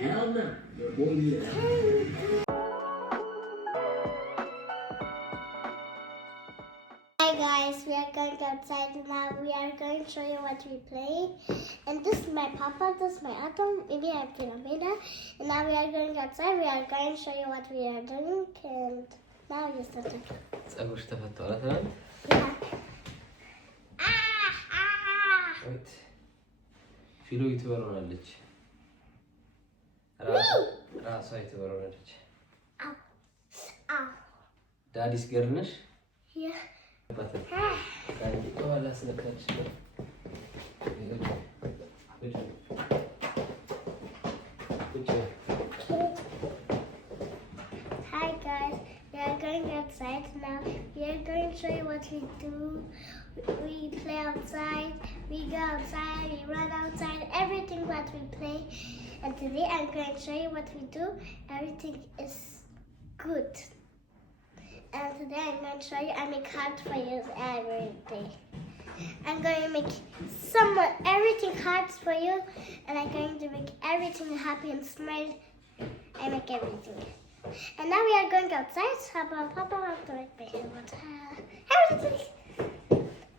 Hi guys, we are going outside now. We are going to show you what we play. And this is my papa, this is my atom, maybe I'm Philomena. And now we are going outside. We are going to show you what we are doing. And now you start to play. Yeah. Wait. Filo YouTuber olabilir. Rasa YouTuber olabilir. Daddy's görünür. Yeah. Bakın. Ben o alasını kaçtım. Hi guys, we are going outside now. We are going to show you what we do. We play outside, we go outside, we run outside, everything what we play. And today I'm going to show you what we do. Everything is good. And today I'm going to show you, I make hard for you every day. I'm going to make everything hard for you, and I'm going to make everything happy and smile. I make everything. And now we are going outside. Papa wants to make my hair. Everything.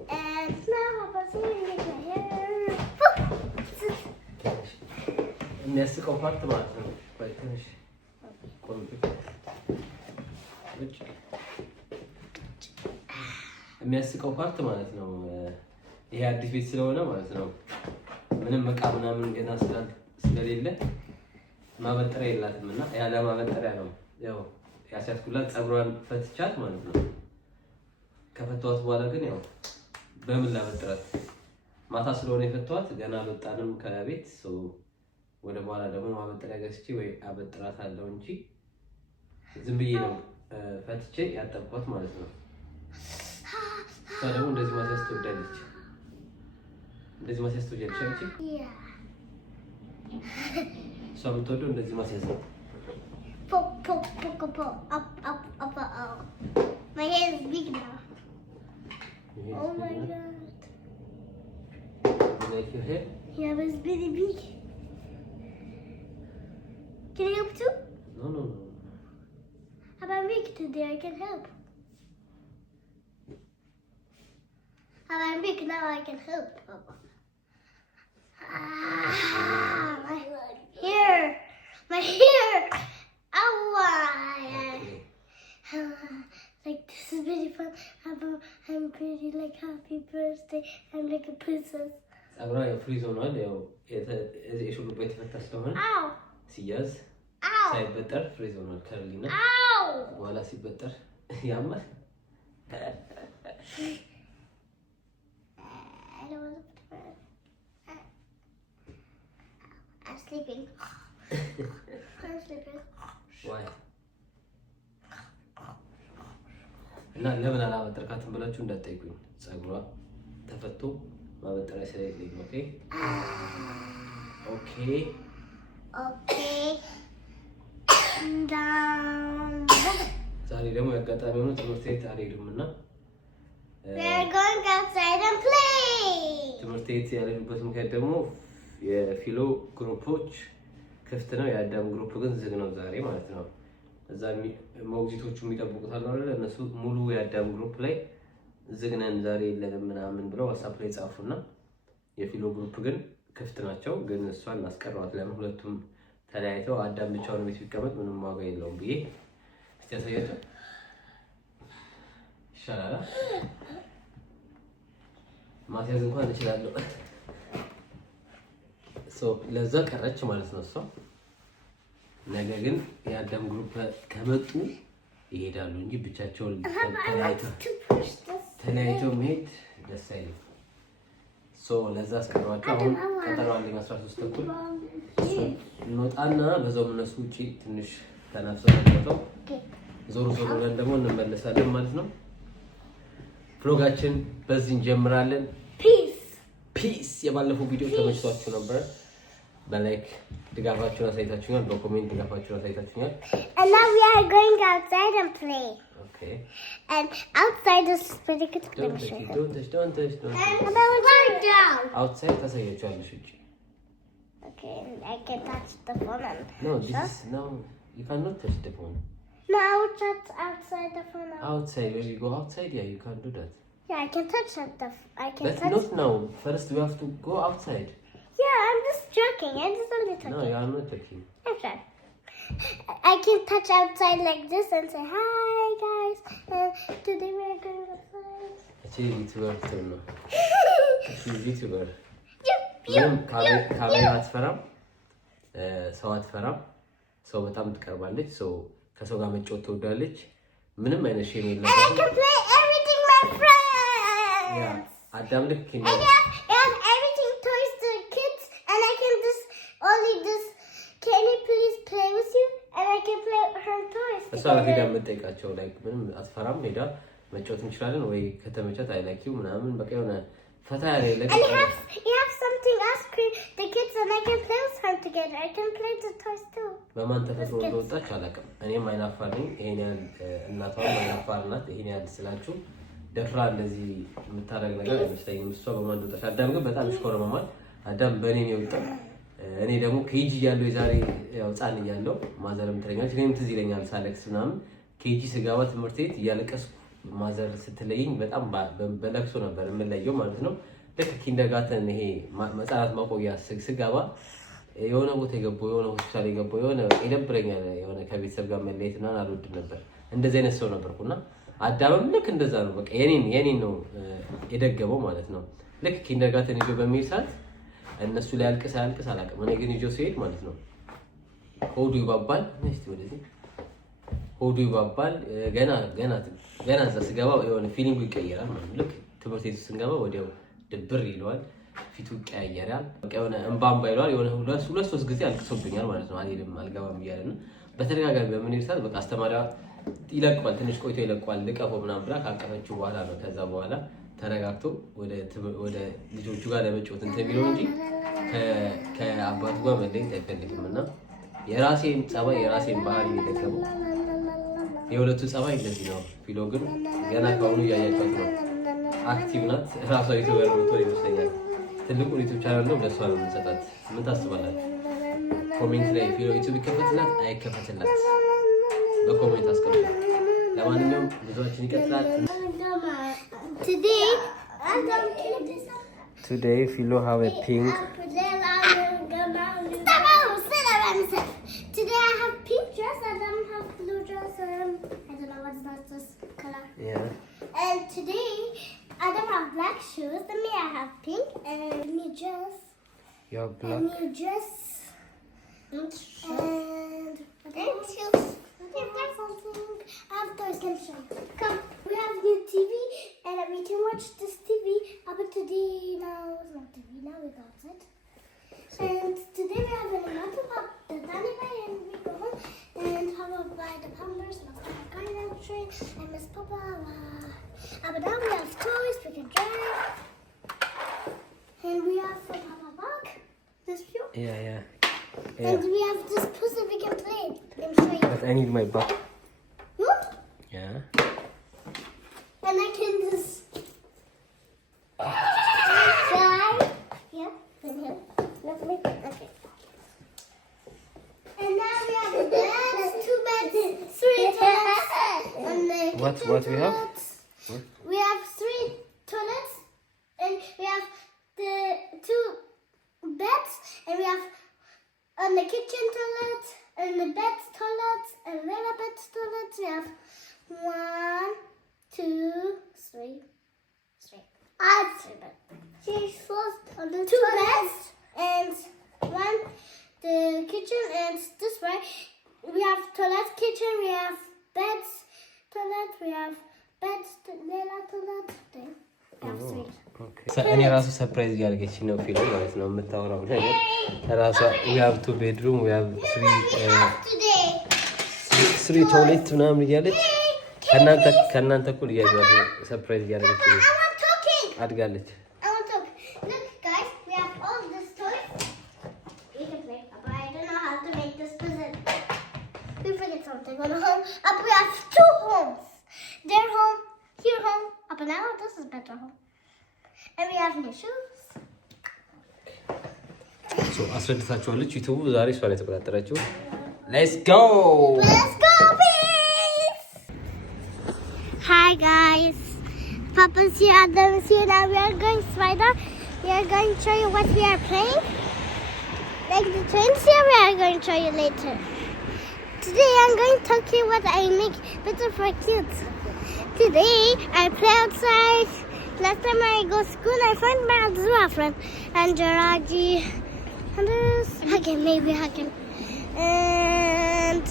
And now Papa will make my hair. Nesi koparttı mı artık? Bakınış. የሚያስቀው ፓርት ማለት ነው። ይሄ አዲስ ቤት ስለሆነ ማለት ነው። ምንም እቃ ምናምን ገና ስለሌለ ማበጠሪያ የላትም እና ያለ ማበጠሪያ ነው ያው ያስያዝኩላት ፀጉሯን ፈትቻት ማለት ነው። ከፈቷት በኋላ ግን ያው በምን ላበጥራት ማታ ስለሆነ የፈቷት ገና አልወጣንም ከቤት ወደ በኋላ ደግሞ ማበጠሪያ ገዝቼ ወይ አበጥራታለሁ እንጂ ዝም ብዬ ነው ፈትቼ ያጠብኳት ማለት ነው። ታዲያ እንደዚህ ማስያዝ ትወዳለች። እንደዚህ ማስያዝ ትወዳለች አንቺ? እሷ የምትወደው እንደዚህ ማስያዝ ነው። Up. My hair is big now. Oh my god. You like your hair? Yeah, but it's really big. Can I help too? No. I'm big today, I can help. I'm big now, I can help. My hair. Oh, like this is really fun. I'm pretty like happy birthday. I'm like a princess. ፀጉሯ ፍሪዝ ሆኗል። ያው የሹሩባ የተፈታ ስለሆነ ሲያዝ ሳይበጠር ፍሪዝ ሆኗል። ከርሊና በኋላ ሲበጠር ያማል። I'm sleeping. Why? እና ለምን አላበጠርካትም ብላችሁ እንዳትጠይቁኝ። ፀጉሯ ተፈቶ ማበጠሪያ ስለሌለኝ። ኦኬ። ዛሬ ደግሞ ያጋጣሚ ሆኖ ትምህርት ቤት አልሄድምና We're going outside and play. ትምህርት ቤት ያለንበት ምክንያት ደግሞ የፊሎ ግሩፖች ክፍት ነው፣ የአዳም ግሩፕ ግን ዝግ ነው ዛሬ ማለት ነው። እዛ ሞግዚቶቹ የሚጠብቁት አለ አይደል? እነሱ ሙሉ የአዳም ግሩፕ ላይ ዝግ ነን ዛሬ የለንም ምናምን ብለው ዋትስአፕ ላይ ጻፉና የፊሎ ግሩፕ ግን ክፍት ናቸው። ግን እሷን አስቀረዋት። ለምን ሁለቱም ተለያይተው አዳም ብቻውን ቤት ቢቀመጥ ምንም ዋጋ የለውም ብዬ እስቲ ያሳያቸው ይሻላል። ማስያዝ እንኳን እችላለሁ። ለዛ ቀረች ማለት ነው እሷ። ነገ ግን የአዳም ግሩፕ ከመጡ ይሄዳሉ እንጂ ብቻቸውን ተለያይተው መሄድ ደስ አይልም። ለዛ አስቀሯቸው። አሁን ቀጠሮ አለኝ 13:30 እንወጣና በዛው እነሱ ውጪ ትንሽ ተናፍሰው ዞሮ ብለን ደግሞ እንመለሳለን ማለት ነው። ቭሎጋችን በዚህ እንጀምራለን። ፒስ። የባለፈው ቪዲዮ ተመችቷችሁ ነበር? በላይክ ድጋፋችሁን አሳይታችሁኛል፣ በኮሜንት ድጋፋችሁን አሳይታችሁኛል። And now we are going outside and play. Okay. And outside is pretty good. Don't touch. And about down. Outside ታሳያችኋለሽ ውጪ Okay, and I can touch the phone and No, you cannot touch the phone. No, I will touch outside the phone. Outside, when you go outside, yeah, you can't do that. Yeah, I can touch But not now. First, we have to go outside. Yeah, I'm just joking. I'm just only talking. No, you are not talking. I'm trying. I can touch outside like this and say, hi guys, today we are going outside. Actually, YouTuber too, no. She's YouTuber. ምንም ካሜራ አትፈራም፣ ሰው አትፈራም። ሰው በጣም ትቀርባለች። ሰው ከሰው ጋር መጫወት ትወዳለች። ምንም አይነት ሼም የለባትም። And I can play everything my friends. አዳም ልክ And I have everything toys to kids and I can just only this. Can you please play with you? And I can play her toys. እሷ ሄዳ የምትጠይቃቸው ላይክ ምንም አትፈራም። ሄዳ መጫወት እንችላለን ወይ ከተመቻት አይላኪው ምናምን በቃ የሆነ ፈታ ያለ ለቀቅ And you have something else the kids and I can play with her together. I can play the toys too. በማን ተፈጥሮ እንደወጣች አላውቅም። እኔም አይናፋር ነኝ። ይሄን ያህል እናቷም አይናፋር ናት። ይሄን ያህል ስላችሁ ደፍራ እንደዚህ የምታደርግ ነገር አይመስለኝም። እሷ በማን እንደወጣች። አዳም ግን በጣም ይሽኮረመማል። አዳም በእኔ ነው የወጣው። እኔ ደግሞ ኬጂ እያለሁ የዛሬ ያው ህፃን እያለሁ ማዘርም ትለኛለች። እኔም ትዝ ይለኛል ሳለቅስ ምናምን ኬጂ ስገባ ትምህርት ቤት እያለቀስኩ ማዘር ስትለየኝ በጣም በለቅሶ ነበር የምለየው ማለት ነው። ልክ ኪንደርጋርተን ይሄ ህፃናት ማቆያ ስገባ የሆነ ቦታ የገባው የሆነ ሆስፒታል የገባው የሆነ ይደብረኛል። የሆነ ከቤተሰብ ጋር መለየት ምናምን አልወድም ነበር። እንደዚህ አይነት ሰው ነበርኩና አዳምም ልክ እንደዛ ነው። በቃ የኔን ነው የደገመው ማለት ነው። ልክ ኪንደርጋርተን ይዞ በሚል ሰዓት እነሱ ላይ አልቅስ አላውቅም። እኔ ግን ይዞ ሲሄድ ማለት ነው ሆዱ ይባባል። ነስቲ ወደዚህ ሆዱ ይባባል። ገና እዛ ስገባ የሆነ ፊሊንጉ ይቀየራል ማለት ነው። ልክ ትምህርት ቤቱ ስንገባ ወዲያው ድብር ይለዋል፣ ፊቱ ይቀያየራል። በቃ የሆነ እንባምባ ይለዋል። የሆነ ሁለት ሶስት ጊዜ አልቅሶብኛል ማለት ነው። አልሄድም አልገባም እያለ ነው በተደጋጋሚ በምን ሰዓት በቃ አስተማሪዋ ይለቀዋል፣ ትንሽ ቆይቶ ይለቀዋል። ልቀፈው ምናምን ብላ ካቀፈችው በኋላ ነው ከዛ በኋላ ተረጋግቶ ወደ ልጆቹ ጋር ለመጫወት እንትን ቢለው እንጂ ከአባቱ ጋር መለየት አይፈልግም። እና የራሴን ጸባይ የራሴን ባህሪ የደገመው የሁለቱ ጸባይ እንደዚህ ነው። ፊሎ ግን ገና ከአሁኑ እያያቸዋት ነው። አክቲቭ ናት። ራሷ ዩቲዩበር ብትሆን ይመስለኛል። ትልቁ ዩቲዩብ ቻናል ነው ለእሷ ነው የምንሰጣት። ምን ታስባላችሁ? ኮሜንት ላይ ፊሎ ዩቲዩብ ይከፈትላት አይከፈትላት በኮሜንት አስቀምጡ። ለማንኛውም ብዙዎችን ይቀጥላል። Today Philo have a pink. Today I have pink dress and I have blue dress. I don't know what's that this color. Yeah. And today I don't have black shoes. And me I have pink and a new dress. You have black. A new dress. And shoes. I have toys. Can show you. Come. We have new TV and we can watch this TV. But today now it's not TV. Now we got it. And today we have a lot about the anime and we go home and have a buy the Pampers, the train, and Miss Papa. But now we have toys, we can drive. And we have for Papa Park, this view. Yeah. And we have this puzzle we can play. Let me show you. But I need my butt. Look. Yeah. And I can just fly. Yeah. And here. Look me. Okay. And now we have the beds, 2 beds, 3 toilets. And the What we have? What? We have 3 toilets. And we have the 2 beds. And we have on the kitchen toilet. And the bed's toilet. And little bed's toilet. We have 1, 2, 3. 3 beds. She's first on the 2 beds. And 1 the kitchen and this way we have toilet, kitchen, we have beds, toilet, we have beds, little toilet. Then we have 3. እኔ ራሱ ሰርፕራይዝ እያደረገች ነው ፊልም ማለት ነው የምታወራው ነገር ራሷ we have 2 bedroom we have 3 toilet ምናምን እያለች ከእናንተ እኩል እያየኋት ነው ሰርፕራይዝ እያደረገች ነው አድጋለች። We have 2 homes. Their home, your home, but now this is better home. And we have new shoes. አስረድታችኋለች። ዩቲዩብ ዛሬ እሷ ላይ ተቆጣጠረችው። Let's go, peace. Hi guys, Papa's here, Adam's here. Now we are going spider. We are going to show you what we are playing. Like the twins here, we are going to show you later. Today I'm going to talk to you what I make better for kids. Today I play outside. Last time I go to school, I find my Azura friend and Jaraji and there's Hakim. And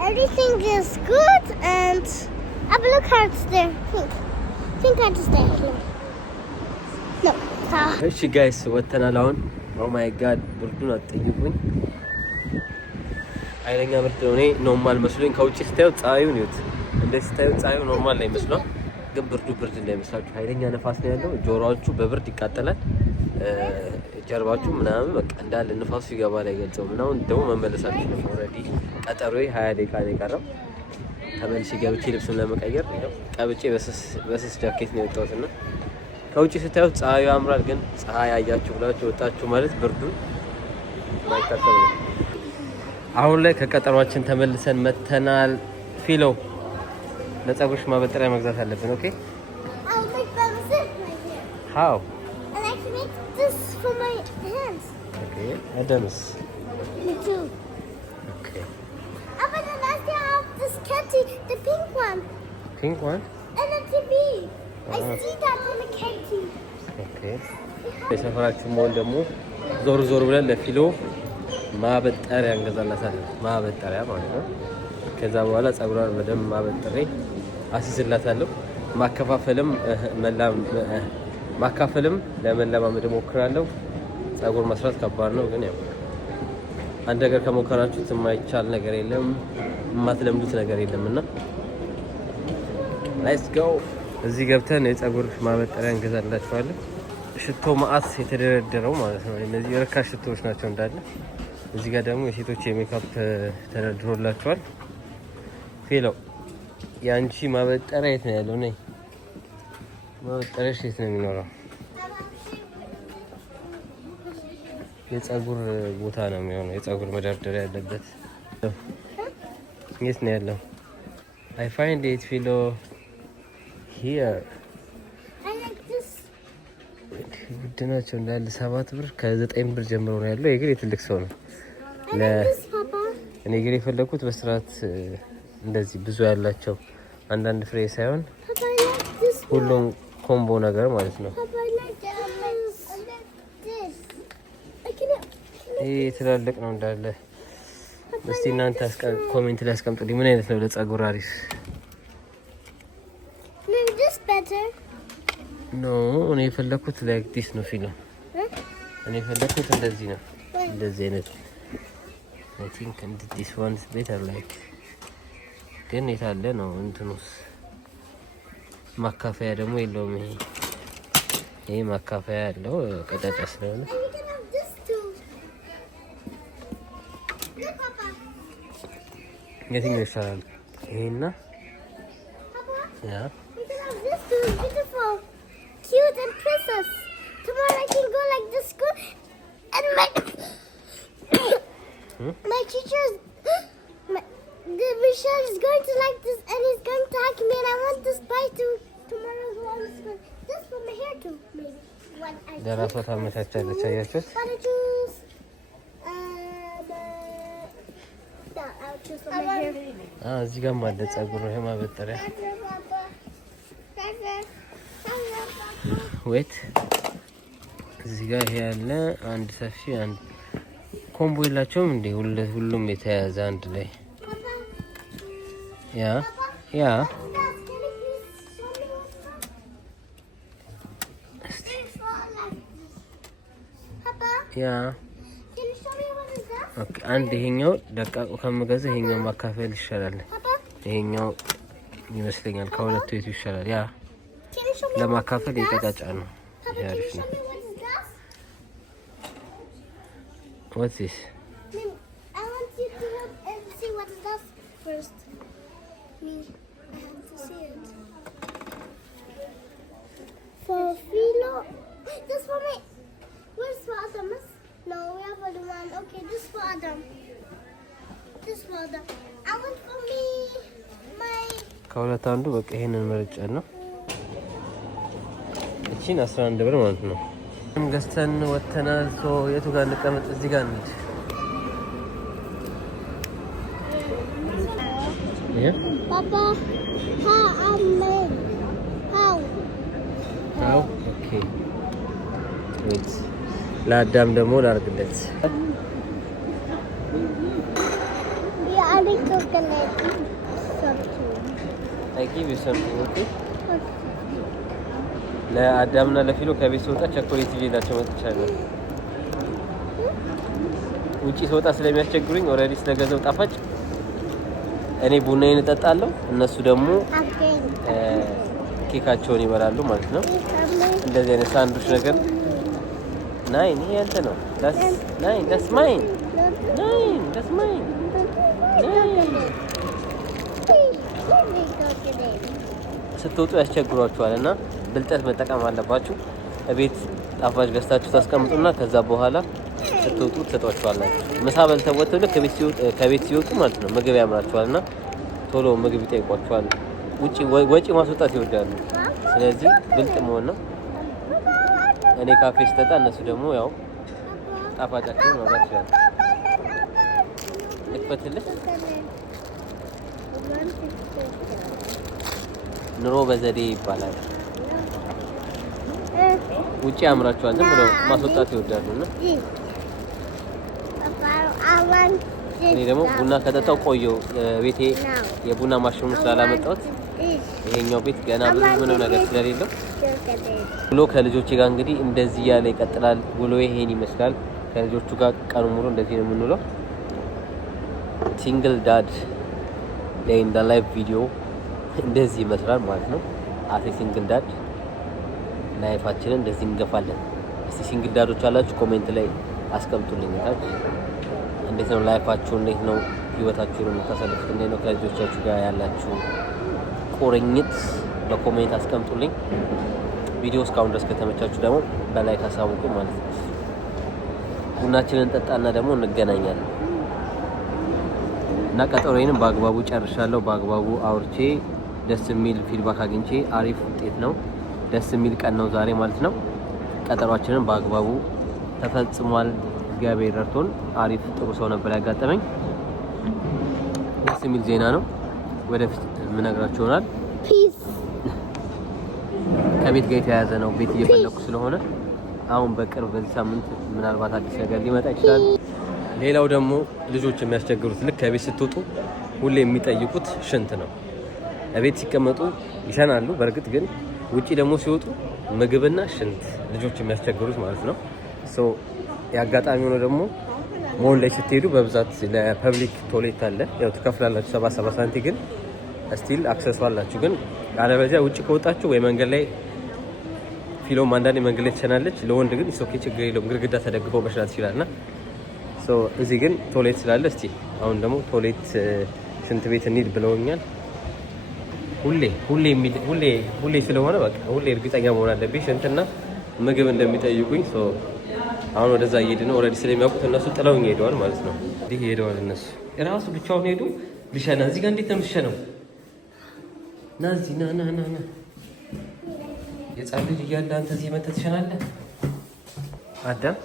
everything is good. And look how it's there. Pink heart is there. No. እሺ ጋይስ ወተናል አሁን። ኦ ማይ ጋድ ብርዱን አትጠይቁኝ። ኃይለኛ ብርድ ነው። እኔ ኖርማል መስሎኝ ከውጭ ስታዩት ፀሐዩን ይዩት። እንደዚህ ስታዩት ፀሐዩ ኖርማል ላይ መስሏል፣ ግን ብርዱ ብርድ እንዳይመስላችሁ ኃይለኛ ነፋስ ነው ያለው። ጆሮአችሁ በብርድ ይቃጠላል። ጀርባችሁ ምናምን በቃ እንዳለ ንፋሱ ይገባል አይገልጸውም። እና አሁን ደግሞ መመለሳችሁ ነው። ኦልሬዲ ቀጠሮዬ 20 ደቂቃ ነው የቀረው። ተመልሼ ገብቼ ልብሱን ለመቀየር ቀብጬ በስስ ጃኬት ነው የወጣሁት እና ከውጭ ስታዩት ፀሐዩ ያምራል፣ ግን ፀሐይ አያችሁ ብላችሁ ወጣችሁ ማለት ብርዱን ማይታሰብ ነው። አሁን ላይ ከቀጠሯችን ተመልሰን መተናል። ፊሎ ለፀጉርሽ ማበጠሪያ መግዛት አለብን። ኦኬ I'll make them zip right here. How? And I can make this for my hands. Okay, Adams. Me too. Okay. But the last day I have this candy, the pink one. Pink one? And the TV. I see that on the candy. Okay. የሰፈራችን ሞል ደግሞ ዞር ብለን ለፊሎ ማበጠሪያ እንገዛላታለን። ማበጠሪያ ማለት ነው። ከዛ በኋላ ፀጉሯን በደንብ ማበጠሬ አስይዝላታለሁ። ማካፈልም ለመለማመድ እሞክራለሁ። ፀጉር መስራት ከባድ ነው፣ ግን ያው አንድ ነገር ከሞከራችሁት የማይቻል ነገር የለም፣ የማትለምዱት ነገር የለምና ሌትስ ጎ። እዚህ ገብተን የፀጉር ማበጠሪያ እንገዛላችኋለን። ሽቶ ማአት የተደረደረው ማለት ነው። እነዚህ የርካሽ ሽቶዎች ናቸው እንዳለ። እዚህ ጋር ደግሞ የሴቶች የሜካፕ ተደርድሮላችኋል። ፊሎ የአንቺ ማበጠሪያ የት ነው ያለው? ነይ ማበጠሪያሽ የት ነው የሚኖረው? የፀጉር ቦታ ነው የሚሆነው። የፀጉር መደርደሪያ ያለበት የት ነው ያለው? I find it ፊሎ here. I like this. ውድ ናቸው እንዳለ 7 ብር ከ9 ብር ጀምሮ ነው ያለው። የግሬ ትልቅ ሰው ነው። I like this, Papa. እኔ ግን የፈለኩት በስርዓት እንደዚህ ብዙ ያላቸው አንዳንድ ፍሬ ሳይሆን Papa, I like this one. ሁሉም ኮምቦ ነገር ማለት ነው። Papa, I like this. I like this. I cannot. ይሄ ትላልቅ ነው እንዳለ። እስቲ እናንተ ኮሜንት ላይ አስቀምጡልኝ ምን አይነት ነው ለፀጉር አሪፍ? Maybe this better. ኖ እኔ የፈለኩት ላይክ ዲስ ነው ፊሎ። እኔ የፈለኩት እንደዚህ ነው። እንደዚህ አይነት I think this one is better like ግን የታለ ነው እንትኑስ ማካፈያ ደግሞ የለውም። ይሄ ማካፈያ ያለው ቀጫጫ ስለሆነ And we can have this too. Look, Papa. የትኛው ይሻላል? ይሄና Papa, ያ we can have this too. Beautiful, cute, and princess. Tomorrow I can go like this school, and my teacher is. The Michelle is going to like this, and he's going to hug me, and I want this bite to tomorrow go on school. This for my hair too, maybe. What I ለራሷ ታመቻቻለች። አያችሁት? What I choose? No, I'll choose for my hair. እዚህ ጋር አለ ፀጉር ይሄ ማበጠሪያ ዌት እዚህ ጋር ይሄ ያለ አንድ ሰፊ አንድ ኮምቦ የላቸውም እንዴ? ሁሉም የተያያዘ አንድ ላይ ያ ኦኬ። አንድ ይሄኛው ደቃቁ ከምገዛ ይሄኛው ማካፈል ይሻላል። ይሄኛው ይመስለኛል ከሁለቱ የቱ ይሻላል? ያ ለማካፈል የቀጫጫ ነው። አሪፍ ነው። What's this? I want you to look and see what it does first. Me, I have to see it. For Philo, this for me. Where's for Adamus? No. bottom. This bottom. I want for me. My. ከሁለት አንዱ በቃ ይሄንን መርጫ ነው። እቺን 11 ብር ማለት ነው። ገዝተን ወተናል። የቱ ጋር እንቀመጥ? እዚህ ጋር እንሂድ። Papa, how? Okay. Wait. ለአዳም ደግሞ ላድርግለት። Yeah, I think chocolate. Something. I give you something, okay? ለአዳምና ለፊሎ ከቤት ስወጣ ቸኮሌት ይዤላቸው መጥቻለሁ። ውጪ ስወጣ ስለሚያስቸግሩኝ ኦልሬዲ ስለገዛው ጣፋጭ እኔ ቡናዬን እጠጣለሁ፣ እነሱ ደግሞ ኬካቸውን ይበላሉ ማለት ነው። እንደዚህ አይነት ሳንዱች ነገር ናይን። ይሄ አንተ ነው። ናይን that's mine. ናይን that's mine. ስትወጡ ያስቸግሯችኋል እና ብልጠት መጠቀም አለባችሁ። እቤት ጣፋጭ ገዝታችሁ ታስቀምጡና ከዛ በኋላ ስትወጡ ትሰጧችኋላችሁ። ምሳ በልተው ወጥተው ልክ ከቤት ሲወጡ ማለት ነው ምግብ ያምራችኋልና ቶሎ ምግብ ይጠይቋችኋል። ወጪ ማስወጣት ይወዳሉ። ስለዚህ ብልጥ መሆን ነው። እኔ ካፌ ስጠጣ እነሱ ደግሞ ያው ጣፋጫቸውን መብላት ይችላል። ልክፈትልህ። ኑሮ በዘዴ ይባላል። ውጪ ያምራችኋል፣ ዝም ብለው ማስወጣት ይወዳሉና እኔ ደግሞ ቡና ከጠጣው ቆየው ቤቴ የቡና ማሽኑን ስላላመጣሁት ይሄኛው ቤት ገና ምንም ነገር ስለሌለው ብሎ ከልጆቼ ጋር እንግዲህ እንደዚህ ያለ ይቀጥላል። ውሎ ይሄን ይመስላል። ከልጆቹ ጋር ቀኑ ሙሉ እንደዚህ ነው የምንውለው። ሲንግል ዳድ ዴይ ኢን ዘ ላይፍ ቪዲዮ እንደዚህ ይመስላል ማለት ነው። አሴ ሲንግል ዳድ ላይፋችንን እንደዚህ እንገፋለን። እስቲ ሲንግል ዳዶች አላችሁ ኮሜንት ላይ አስቀምጡልኝ። ታች እንዴት ነው ላይፋችሁ? እንዴት ነው ህይወታችሁን የምታሳልፉት? እንዴት ነው ከልጆቻችሁ ጋር ያላችሁ ቁርኝት? በኮሜንት አስቀምጡልኝ። ቪዲዮ እስካሁን ድረስ ከተመቻችሁ ደግሞ በላይ ታሳውቁ ማለት ነው። ቡናችንን እንጠጣና ደግሞ እንገናኛለን እና ቀጠሮዬንም በአግባቡ ጨርሻለሁ። በአግባቡ አውርቼ ደስ የሚል ፊድባክ አግኝቼ አሪፍ ውጤት ነው፣ ደስ የሚል ቀን ነው ዛሬ ማለት ነው። ቀጠሯችንን በአግባቡ ተፈጽሟል። እግዚአብሔር ረድቶን አሪፍ ጥሩ ሰው ነበር ያጋጠመኝ። ደስ የሚል ዜና ነው። ወደፊት የምነግራችሁ ይሆናል። ከቤት ጋር የተያያዘ ነው። ቤት እየፈለኩ ስለሆነ አሁን በቅርብ በዚህ ሳምንት ምናልባት አዲስ ነገር ሊመጣ ይችላል። ሌላው ደግሞ ልጆች የሚያስቸግሩት ልክ ከቤት ስትወጡ ሁሌ የሚጠይቁት ሽንት ነው። ቤት ሲቀመጡ ይሸናሉ። በእርግጥ ግን ውጪ ደግሞ ሲወጡ ምግብና ሽንት ልጆች የሚያስቸግሩት ማለት ነው። የአጋጣሚ ሆኖ ደግሞ ሞል ላይ ስትሄዱ በብዛት ለፐብሊክ ቶይሌት አለ። ያው ትከፍላላችሁ 77 ሳንቲ፣ ግን ስቲል አክሰሱ አላችሁ። ግን አለበለዚያ ውጪ ከወጣችሁ ወይ መንገድ ላይ ፊሎም አንዳንዴ መንገድ ላይ ትሸናለች። ለወንድ ግን ኦኬ ችግር የለውም ግድግዳ ተደግፎ መሽናት ይችላልና እዚህ ግን ቶይሌት ስላለ እስቲ አሁን ደግሞ ቶይሌት ሽንት ቤት እንሂድ ብለውኛል። ሁሌ ስለሆነ በቃ ሁሌ እርግጠኛ መሆን አለብኝ ሽንትና ምግብ እንደሚጠይቁኝ። አሁን ወደዛ እየሄድን ነው። ኦልሬዲ ስለሚያውቁት እነሱ ጥለውኝ ሄደዋል ማለት ነው። እንዲህ ሄደዋል እነሱ እራሱ ብቻውን ሄዱ ሊሸና። እዚህ ጋር እንዴት ነው የምትሸነው? ና እዚህ ና የጻፍ ልጅ እያለ አንተ እዚህ መተህ ትሸናለህ? አዳም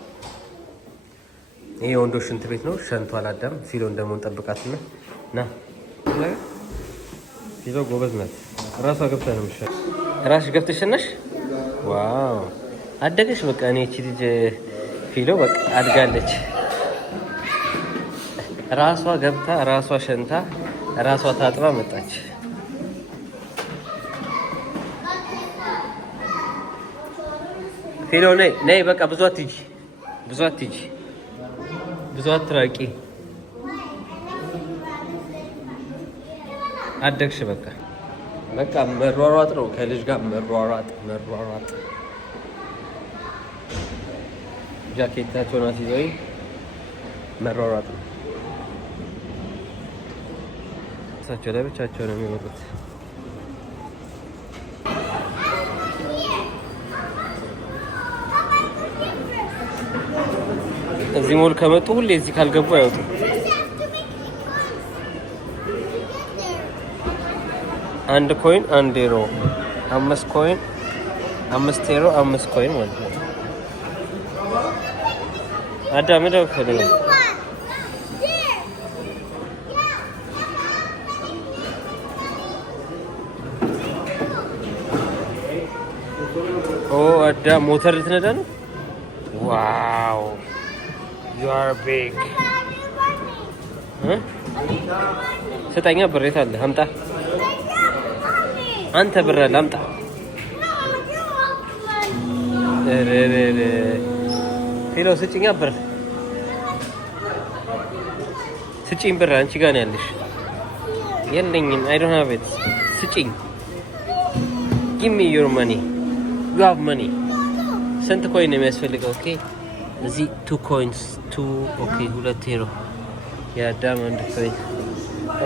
ይሄ ወንዶች ሽንት ቤት ነው። ሸንቷል አዳም። ፊሎን ደግሞ እንጠብቃትና ና ፊሎ ጎበዝ ናት። ራሷ ገብታ ነው የምትሸነው። ራስሽ ገብተሽ ሸናሽ? ዋው አደገች። በቃ እኔ እቺ ልጅ ፊሎ በቃ አድጋለች። ራሷ ገብታ ራሷ ሸንታ ራሷ ታጥባ መጣች። ፊሎ ነይ በቃ ብዙ አትሂጂ፣ ብዙ አትራቂ። አደግሽ። በቃ መሯሯጥ ነው ከልጅ ጋር መሯሯጥ። ጃኬታቸውን አስይዘው መሯሯጥ ነው። እሳቸው ለብቻቸው ነው የሚወጡት። እዚህ ሞል ከመጡ ሁሌ እዚህ ካልገቡ አይወጡ። አንድ ኮይን 1 ዩሮ፣ 5 ኮይን 5 ዩሮ 5 ኮይን ማለት ነው። አዳም ደው ከደለ ኦ አዳም ሞተር ልትነዳ ነው። ዋው you are big ስጠኛ ብር የት አለ? አምጣ አንተ ብር አለ አምጣ። ሄሎ ስጭኛ ብር ስጭኝ ብር አንቺ ጋር ነው ያለሽ። የለኝም I don't have it ስጭኝ give me your money you have money ስንት ኮይን ነው የሚያስፈልገው? ኦኬ እዚህ 2 ኮይንስ 2 ኦኬ 2 ዩሮ የአዳም አንድ ኮይን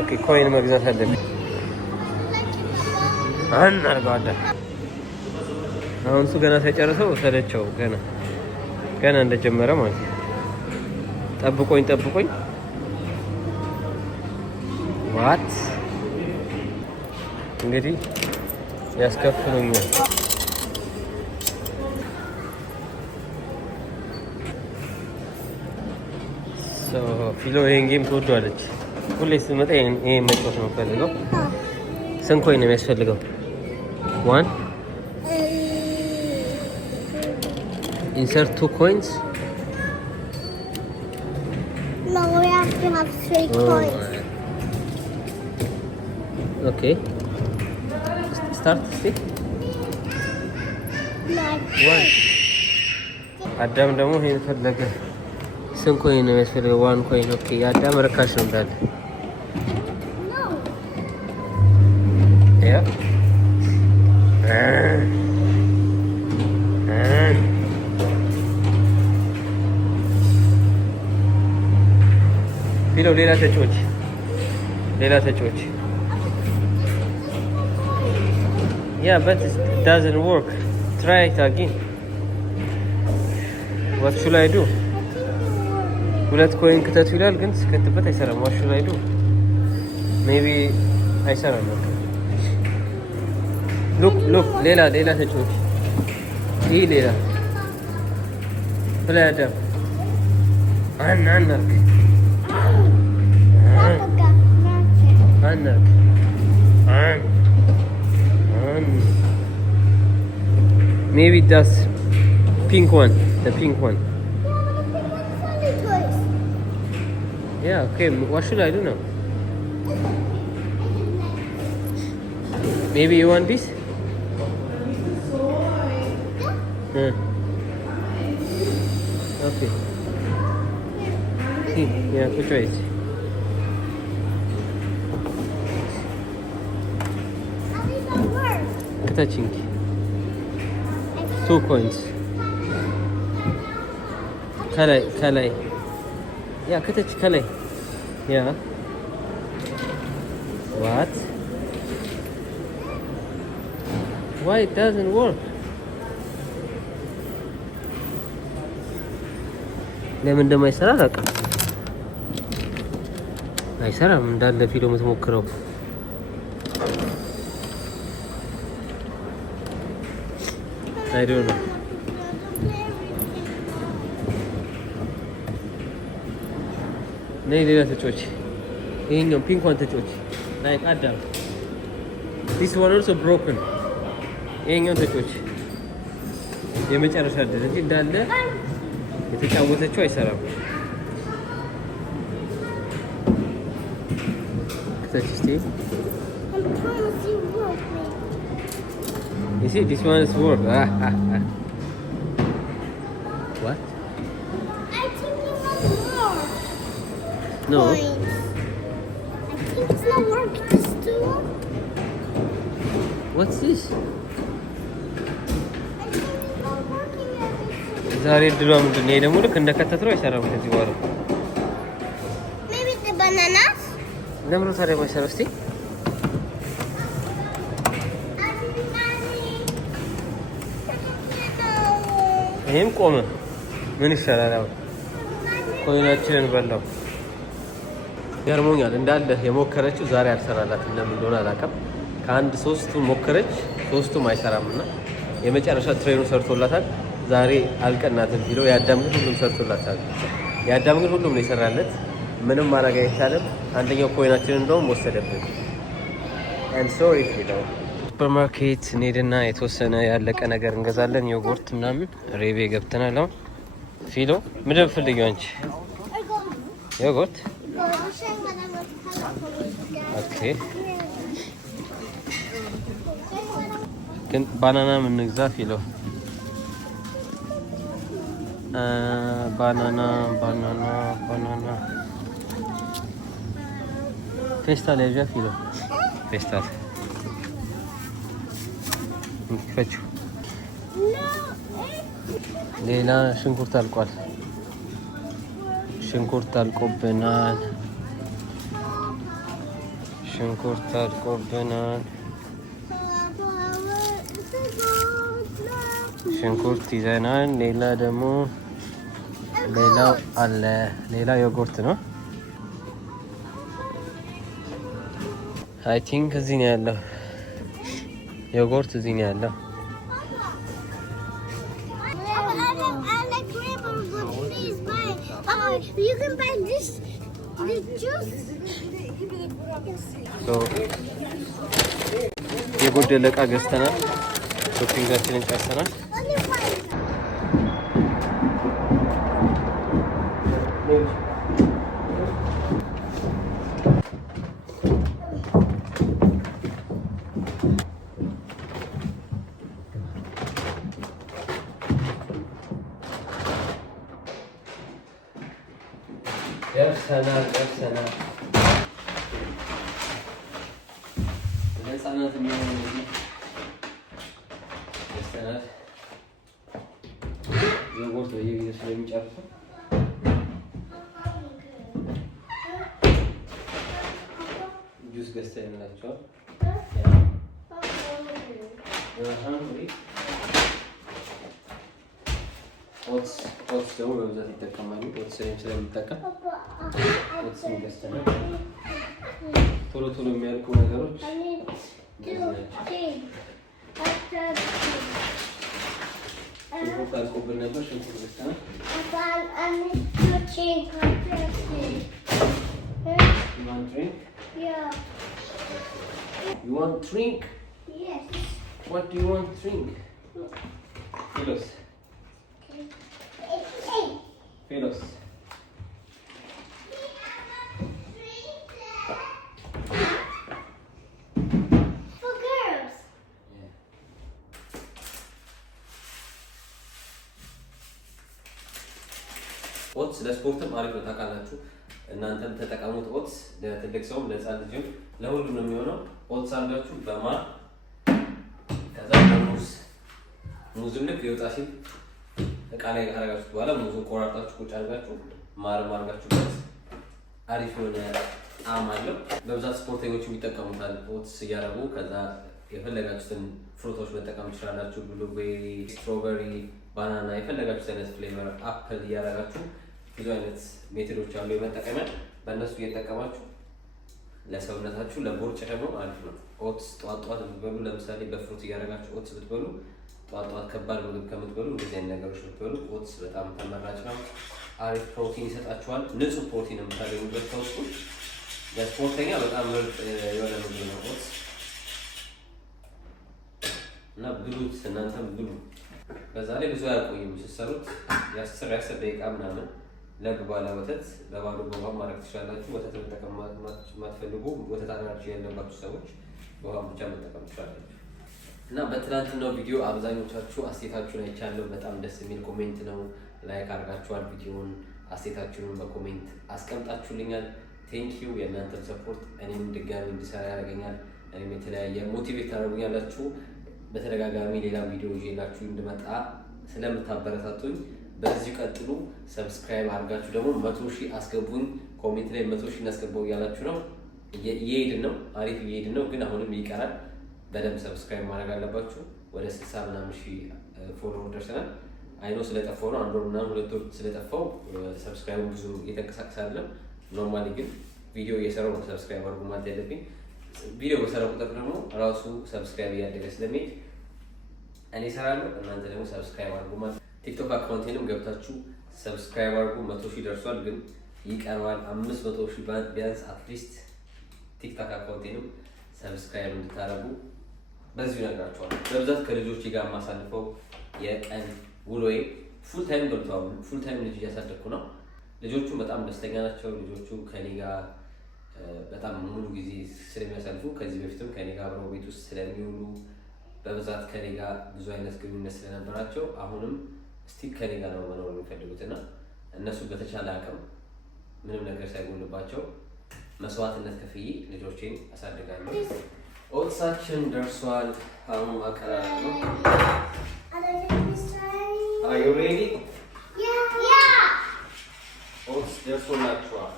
ኦኬ ኮይን መግዛት አለብኝ። አናርጋው አዳም አሁን እሱ ገና ሳይጨርሰው ሰለቸው ገና እንደጀመረ ማለት ነው። ጠብቆኝ ዋት እንግዲህ ያስከፍሉኛል። ፊሎ ይሄን ጌም ትወዷለች። ሁሌ ስትመጣ ይሄን መጫወት ነው ፈልገው። ስንት ኮይን ነው የሚያስፈልገው? 1 insert 2 coins. No, we have to have 3 coins. Okay. Start. See. One. አዳም ደግሞ ይሄን ፈለገ። ስንት ኮይን ነው የሚያስፈልገው? 1 ኮይን ኦኬ። አዳም ርካሽ ነው እንዳለ ያ ፊሎ ሌላ ተጫዋች Yeah, but it doesn't work. Try it again. What should I do? ሁለት ኮይን ክተቱ ይላል ግን ስከትበት አይሰራም። What should I do? Maybe አይሰራም። Look ሌላ ተጫዋች ይሄ ሌላ ብላ አዳም አናርክ Maybe that's pink one, the pink one. Yeah, okay. What should I do now? Maybe you want this? Okay. See, yeah, good choice. Touching 2 coins. ከላይ ያ ከታች ከላይ ያ what why it doesn't work? ለምን እንደማይሰራ አላውቅም። አይሰራም እንዳለ ፊልም የምትሞክረው I don't know. ሌላ ተጫዋች ይሄኛው ፒንክ ዋን ተጫዋች like Adam. This one also broken. ይሄኛው ተጫዋች የመጨረሻ አይደል እንጂ እንዳለ የተጫወተችው አይሰራም። ከታች You see, this one is work. What? I think you want more. No. Coins. I think it's not working. This too. What's this? I think it's not working everything. ዛሬ ድሏ ምንድን ነው? ደግሞ ልክ እንደከተተው አይሰራም ከዚህ በኋላ። Maybe the bananas? ለምን ታዲያ ማይሰራ? እስቲ ይሄም ቆመ። ምን ይሻላል አሁን? ኮይናችንን በላው። ገርሞኛል እንዳለ የሞከረችው ዛሬ አልሰራላትም። ለምን እንደሆነ አላውቅም። ከአንድ ሶስቱን ሞከረች፣ ሶስቱም አይሰራም እና የመጨረሻ ትሬኑ ሰርቶላታል። ዛሬ አልቀናትም ቢለው የአዳም ግን ሁሉም ሰርቶላታል። የአዳም ግን ሁሉም ነው የሰራለት። ምንም ማድረግ አይቻልም። አንደኛው ኮይናችንን እንደውም ወሰደብን። ሱፐርማርኬት እንሄድና የተወሰነ ያለቀ ነገር እንገዛለን። ዮጉርት ምናምን ሬቤ ገብተናል። አሁን ፊሎ ምንድን ፈልጊው አንቺ? ዮጉርት ኦኬ። ግን ባናና ምን እንግዛ ፊሎ? ባናና ፌስታል ያዣ ፊሎ ፌስታል እንክፈችው። ሌላ ሽንኩርት አልቋል። ሽንኩርት አልቆብናል። ሽንኩርት ይዘናል። ሌላ ደግሞ ሌላው አለ። ሌላ ዮጉርት ነው። አይ ቲንክ እዚህ ነው ያለው ዮጉርት፣ እዚህ ነው ያለው። የጎደለ እቃ ገዝተናል። ሾፒንጋችንን ጨርሰናል። ደርሰናል። ለህፃናት የሚሆኑ ደርሰናል። ዮጉርት በየጊዜው ስለሚጨርሱ ጁስ ገዝተንላቸዋል። ኦትስ ደግሞ በብዛት ይጠቀማሉ። ኦትስ ስለሚጠቀም ኦትስ ገዝተናል። ቶሎ የሚያልቁ ነገሮች ሽንኩርት አልቆብን ነበር። ሽንኩርት ገዝተናል። You want drink? Yes. What do you want to drink? Philos. Philos. For girls. Yeah. ኦትስ ለስፖርትም አሪፍ ነው ታውቃላችሁ። እናንተም ተጠቀሙት። ኦትስ ለትልቅ ሰውም ለህፃን ልጅም ለሁሉም ነው የሚሆነው። ኦትስ አድርጋችሁ በማር ከዛ ሙዝም ልክ ሊወጣ ሲል እቃ ላይ አረጋችሁት በኋላ ሙዙን ቆራርጣችሁ ቁጭ አድርጋችሁ ማርም አድርጋችሁበት አሪፍ የሆነ ጣዕም አለው። በብዛት ስፖርተኞች ይጠቀሙታል። ኦትስ እያደረጉ ከዛ የፈለጋችሁትን ፍሩቶች መጠቀም ትችላላችሁ። ብሉቤሪ፣ ስትሮበሪ፣ ባናና የፈለጋችሁት አይነት ፍሌቨር አፕል እያደረጋችሁ ብዙ አይነት ሜቶዶች አሉ የመጠቀሚያ። በእነሱ እየተጠቀማችሁ ለሰውነታችሁ ለቦርጭ ደግሞ አሪፍ ነው። ኦትስ ጠዋት ብትበሉ፣ ለምሳሌ በፍሩት እያደረጋችሁ ኦትስ ብትበሉ፣ ጠዋት ከባድ ምግብ ከምትበሉ እንደዚህ አይነት ነገሮች ብትበሉ ኦትስ በጣም ተመራጭ ነው። አሪፍ ፕሮቲን ይሰጣችኋል። ንጹህ ፕሮቲን የምታገኙበት ከውስጡ ለስፖርተኛ በጣም ምርጥ የሆነ ምግብ ነው ኦትስ እና ብሉት፣ እናንተም ብሉ። በዛ ላይ ብዙ አያቆይም ስትሰሩት የ10 ደቂቃ ምናምን ለብ ባለ ወተት በባዶ በውሃ ማድረግ ትችላላችሁ። ወተት መጠቀም የማትፈልጉ ወተት አለርጂ ያለባችሁ ሰዎች በውሃ ብቻ መጠቀም ትችላላችሁ። እና በትናንትናው ቪዲዮ አብዛኞቻችሁ አስተያየታችሁን አይቻለሁ። በጣም ደስ የሚል ኮሜንት ነው። ላይክ አድርጋችኋል ቪዲዮውን፣ አስተያየታችሁን በኮሜንት አስቀምጣችሁልኛል። ቴንኪዩ። የእናንተን ሰፖርት እኔም ድጋሚ እንዲሰራ ያደርገኛል። እኔም የተለያየ ሞቲቬት ታደርጉኛላችሁ። በተደጋጋሚ ሌላ ቪዲዮ ይዤላችሁ እንድመጣ ስለምታበረታቱኝ በዚህ ቀጥሉ። ሰብስክራይብ አድርጋችሁ ደግሞ 100,000 አስገቡኝ። ኮሜንት ላይ 100,000 እናስገባው እያላችሁ ነው። እየሄድን ነው፣ አሪፍ እየሄድን ነው፣ ግን አሁንም ይቀራል። በደንብ ሰብስክራይብ ማድረግ አለባችሁ። ወደ 60 ምናምን ሺህ ፎሎወር ደርሰናል። አይኖ ስለጠፋው ነው። አንድ ወር ምናምን 2 ወር ስለጠፋው ሰብስክራይብ ብዙ እየተንቀሳቀሰ አይደለም። ኖርማሊ ግን ቪዲዮ እየሰራው ነው ሰብስክራይብ አድርጉ ማለት ያለብኝ። ቪዲዮ በሰራው ቁጥር ደግሞ ራሱ ሰብስክራይብ እያደገ ስለሚሄድ እኔ እሰራለሁ፣ እናንተ ደግሞ ሰብስክራይብ አድርጉ ማለት። ቲክቶክ አካውንቴንም ገብታችሁ ሰብስክራይብ አድርጉ። 100,000 ደርሷል፣ ግን ይቀርባል 500,000 ቢያንስ አትሊስት ቲክቶክ አካውንቴንም ሰብስክራይብ እንድታደርጉ በዚሁ እነግራችኋለሁ። በብዛት ከልጆቼ ጋር የማሳልፈው የቀን ውሎዬ ፉል ታይም ገብተዋል። ፉል ታይም ልጅ እያሳደግኩ ነው። ልጆቹ በጣም ደስተኛ ናቸው። ልጆቹ ከኔ ጋር በጣም ሙሉ ጊዜ ስለሚያሳልፉ ከዚህ በፊትም ከኔ ጋር አብረው ቤት ውስጥ ስለሚውሉ በብዛት ከኔ ጋር ብዙ አይነት ግንኙነት ስለነበራቸው አሁንም ስቲል ከኔ ጋር ነው መኖር የሚፈልጉት እና እነሱ በተቻለ አቅም ምንም ነገር ሳይጎልባቸው መስዋዕትነት ከፍዬ ልጆቼን አሳድጋለሁ። ኦትሳችን ደርሷል። አሁን ማቀራረብ ነው። Are you ready? Yeah. Oats ደርሶላችኋል።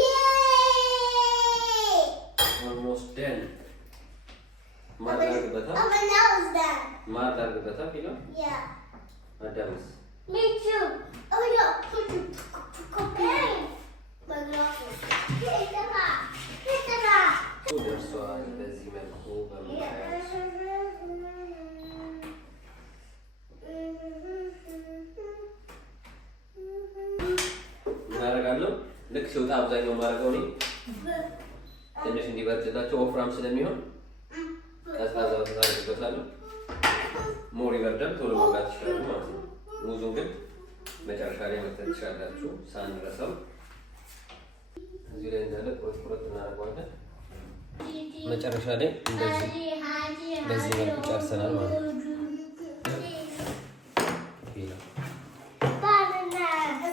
Yay! Almost done. ማድረግበታ ማድረግበታ ፊሎ Yeah. አዳምስ Me too. Oh yeah. Hey. My glasses. Hey, come on. ደርሷል። በዚህ መልኩ በመያዝ እናደርጋለሁ። ልክ ሲወጣ አብዛኛው ማድረገው እኔ ትንሽ እንዲበርድላቸው ወፍራም ስለሚሆን ቀዝቃዛ ወተት አድርግበታለሁ። ሞር ይበርዳል፣ ቶሎ መብላት ይችላሉ ማለት ነው። ሙዙን ግን መጨረሻ ላይ መክተት ትችላላችሁ ሳንረሳው። እዚህ ላይ እንዳለ ቁርጥ ቁርጥ እናደርገዋለን። መጨረሻ ላይ እንደዚህ በዚህ መልኩ ጨርሰናል ማለት ነው።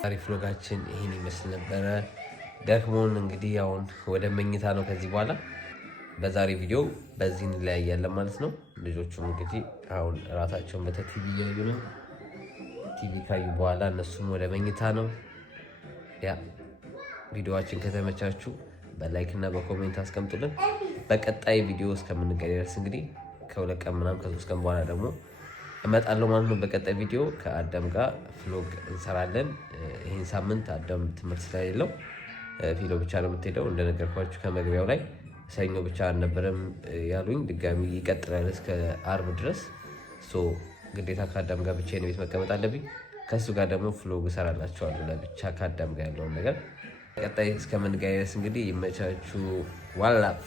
ዛሬ ፍሎጋችን ይሄን ይመስል ነበረ። ደክሞን እንግዲህ አሁን ወደ መኝታ ነው ከዚህ በኋላ። በዛሬ ቪዲዮ በዚህ እንለያያለን ማለት ነው። ልጆቹም እንግዲህ አሁን እራታቸውን በቲቪ እያዩ ነው። ቲቪ ካዩ በኋላ እነሱም ወደ መኝታ ነው። ያ ቪዲዮዋችን ከተመቻችሁ በላይክ እና በኮሜንት አስቀምጡልን። በቀጣይ ቪዲዮ እስከምንገናኝ ድረስ እንግዲህ ከ2 ቀን ምናምን ከ3 ቀን በኋላ ደግሞ እመጣለሁ ማለት ነው። በቀጣይ ቪዲዮ ከአዳም ጋር ፍሎግ እንሰራለን። ይህን ሳምንት አዳም ትምህርት ስለሌለው ፊሎ ብቻ ነው የምትሄደው። እንደነገርኳችሁ ከመግቢያው ላይ ሰኞ ብቻ አልነበረም ያሉኝ፣ ድጋሚ ይቀጥላል እስከ አርብ ድረስ። ግዴታ ከአዳም ጋር ብቻዬን ቤት መቀመጥ አለብኝ። ከእሱ ጋር ደግሞ ፍሎግ እሰራላችኋለሁ ለብቻ ከአዳም ጋር ያለውን ነገር። ቀጣይ እስከምንገናኝ ድረስ እንግዲህ ይመቻችሁ። ዋላፍ